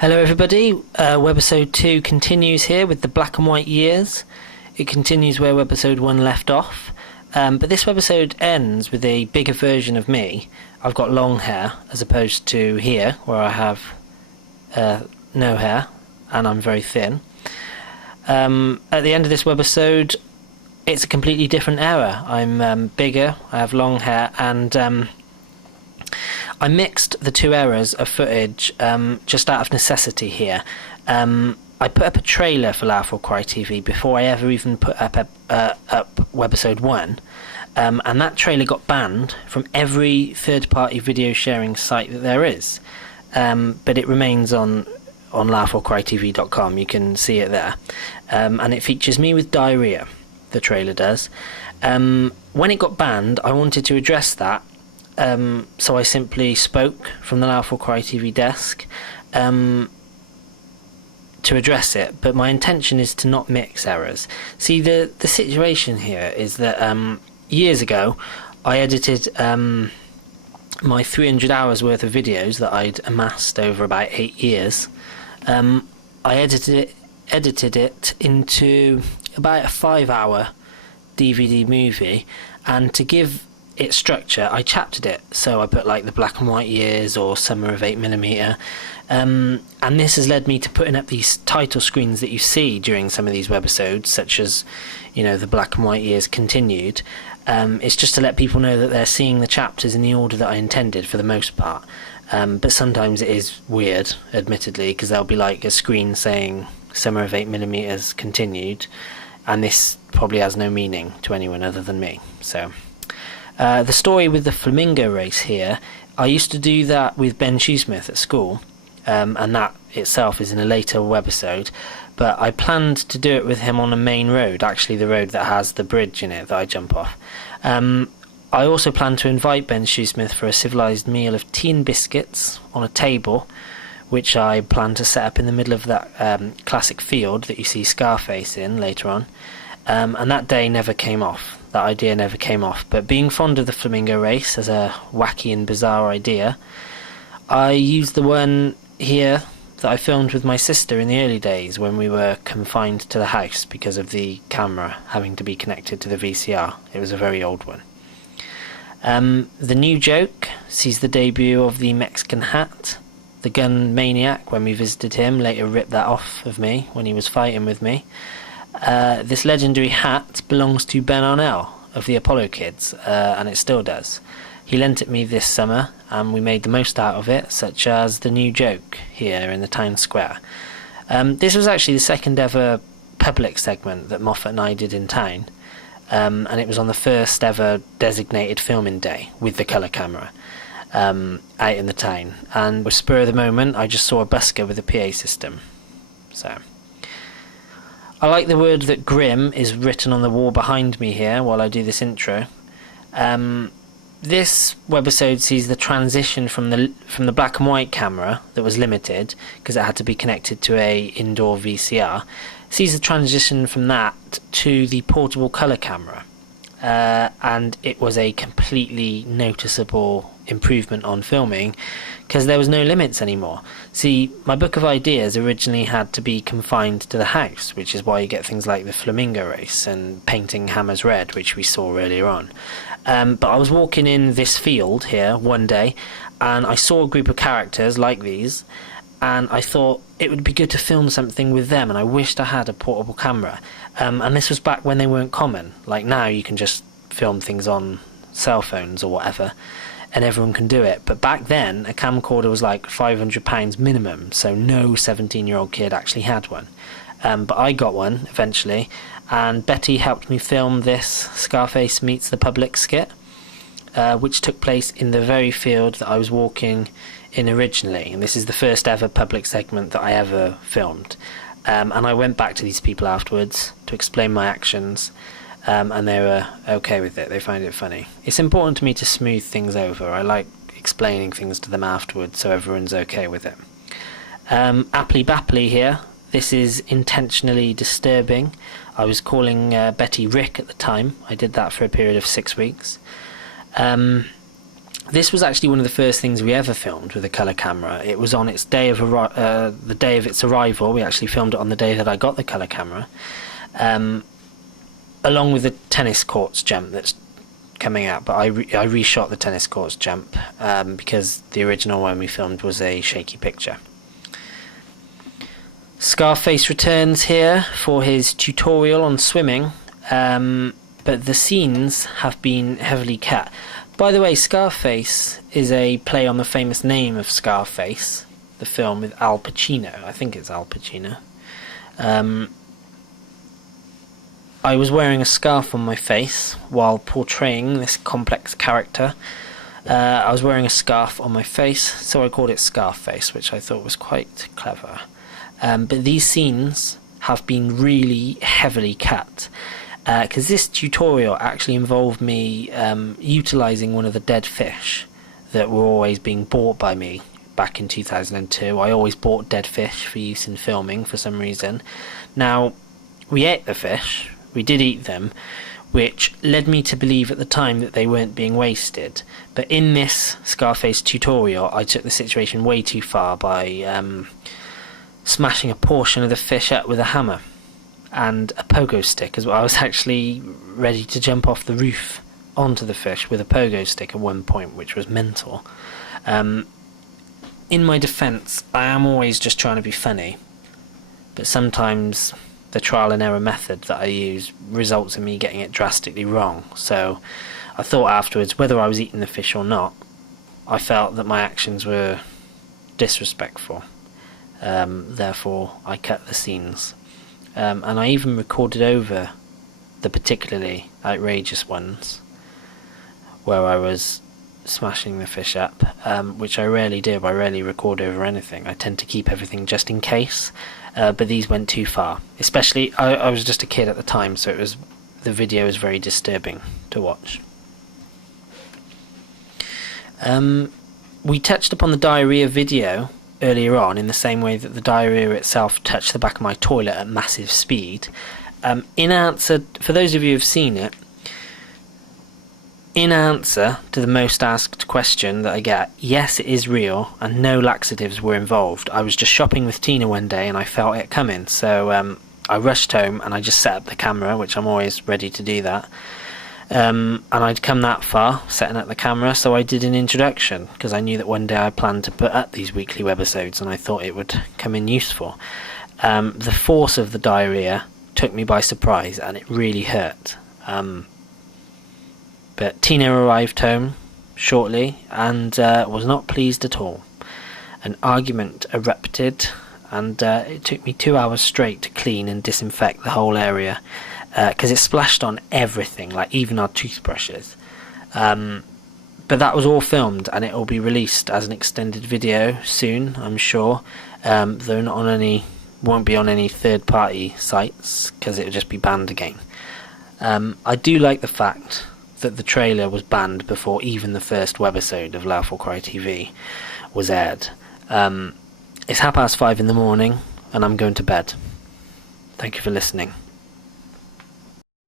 Hello everybody, webisode 2 continues here with the black and white years. It continues where webisode 1 left off, but this webisode ends with a bigger version of me. I've got long hair as opposed to here where I have no hair and I'm very thin. At the end of this webisode it's a completely different era. I'm bigger, I have long hair, and I mixed the two eras of footage just out of necessity here. I put up a trailer for Laugh or Cry TV before I ever even put up webisode 1, and that trailer got banned from every third-party video sharing site that there is, but it remains on laughorcrytv.com. You can see it there, and it features me with diarrhea, the trailer does. When it got banned, I wanted to address that. So I simply spoke from the Laugh or Cry TV desk to address it, but my intention is to not mix errors. See, the situation here is that years ago I edited my 300 hours worth of videos that I'd amassed over about 8 years. I edited it into about a 5-hour DVD movie, and to give its structure I chaptered it, so I put like the black and white years or summer of 8mm, and this has led me to putting up these title screens that you see during some of these webisodes, such as, you know, the black and white years continued. It's just to let people know that they're seeing the chapters in the order that I intended for the most part, but sometimes it is weird, admittedly, because there'll be like a screen saying summer of 8mm continued, and this probably has no meaning to anyone other than me. So the story with the Flamingo Race here, I used to do that with Ben Shoesmith at school, and that itself is in a later webisode, but I planned to do it with him on a main road, actually the road that has the bridge in it that I jump off. I also planned to invite Ben Shoesmith for a civilised meal of tea and biscuits on a table, which I planned to set up in the middle of that classic field that you see ScarfFace in later on, and that day never came off. That idea never came off, but being fond of the Flamingo Race as a wacky and bizarre idea, I used the one here that I filmed with my sister in the early days when we were confined to the house because of the camera having to be connected to the VCR. It was a very old one. The new joke sees the debut of the Mexican hat. The gun maniac, when we visited him, later ripped that off of me when he was fighting with me. This legendary hat belongs to Ben Arnell of the Apollo Kids, and it still does. He lent it me this summer, and we made the most out of it, such as the new joke here in the town square. This was actually the second ever public segment that Moffat and I did in town, and it was on the first ever designated filming day with the colour camera out in the town. And with spur of the moment, I just saw a busker with a PA system. So I like the word that grim is written on the wall behind me here while I do this intro. This webisode sees the transition from the black and white camera that was limited because it had to be connected to a indoor VCR, sees the transition from that to the portable colour camera, and it was a completely noticeable improvement on filming because there was no limits anymore. See, my book of ideas originally had to be confined to the house, which is why you get things like the Flamingo Race and painting hammers red, which we saw earlier on. But I was walking in this field here one day and I saw a group of characters like these, and I thought it would be good to film something with them, and I wished I had a portable camera. And this was back when they weren't common. Like now you can just film things on cell phones or whatever, and everyone can do it. But back then, a camcorder was like £500 minimum, so no 17-year-old kid actually had one. But I got one eventually, and Betty helped me film this ScarfFace Meets the Public skit, which took place in the very field that I was walking in originally. And this is the first ever public segment that I ever filmed. And I went back to these people afterwards to explain my actions, and they were okay with it. They find it funny. It's important to me to smooth things over. I like explaining things to them afterwards so everyone's okay with it. Appley Bappley here. This is intentionally disturbing. I was calling Betty Rick at the time. I did that for a period of 6 weeks. This was actually one of the first things we ever filmed with a colour camera. It was on its day of the day of its arrival. We actually filmed it on the day that I got the colour camera, along with the tennis courts jump that's coming out. But I reshot the tennis courts jump because the original one we filmed was a shaky picture. ScarfFace returns here for his tutorial on swimming, but the scenes have been heavily cut. By the way, ScarfFace is a play on the famous name of ScarfFace, the film with Al Pacino. I think it's Al Pacino. I was wearing a scarf on my face while portraying this complex character. I was wearing a scarf on my face, so I called it ScarfFace, which I thought was quite clever. But these scenes have been really heavily cut. Because this tutorial actually involved me utilising one of the dead fish that were always being bought by me back in 2002. I always bought dead fish for use in filming for some reason. Now, we ate the fish, we did eat them, which led me to believe at the time that they weren't being wasted. But in this ScarfFace tutorial, I took the situation way too far by smashing a portion of the fish up with a hammer and a pogo stick as well. I was actually ready to jump off the roof onto the fish with a pogo stick at one point, which was mental. In my defence, I am always just trying to be funny, but sometimes the trial and error method that I use results in me getting it drastically wrong. So I thought afterwards, whether I was eating the fish or not, I felt that my actions were disrespectful. Therefore, I cut the scenes. And I even recorded over the particularly outrageous ones where I was smashing the fish up, which I rarely do. I rarely record over anything. I tend to keep everything just in case, but these went too far. Especially, I was just a kid at the time, so the video was very disturbing to watch. We touched upon the diarrhea video earlier on in the same way that the diarrhea itself touched the back of my toilet at massive speed. In answer, for those of you who've seen it, in answer to the most asked question that I get, yes, it is real and no laxatives were involved. I was just shopping with Tina one day and I felt it coming, so I rushed home and I just set up the camera, which I'm always ready to do that. And I'd come that far setting up the camera, so I did an introduction because I knew that one day I planned to put up these weekly webisodes and I thought it would come in useful. The force of the diarrhea took me by surprise and it really hurt. But Tina arrived home shortly and was not pleased at all. An argument erupted and it took me 2 hours straight to clean and disinfect the whole area. Because it splashed on everything, like even our toothbrushes. But that was all filmed and it will be released as an extended video soon, I'm sure. Though won't be on any third-party sites because it will just be banned again. I do like the fact that the trailer was banned before even the first webisode of Laugh or Cry TV was aired. It's 5:30 in the morning and I'm going to bed. Thank you for listening.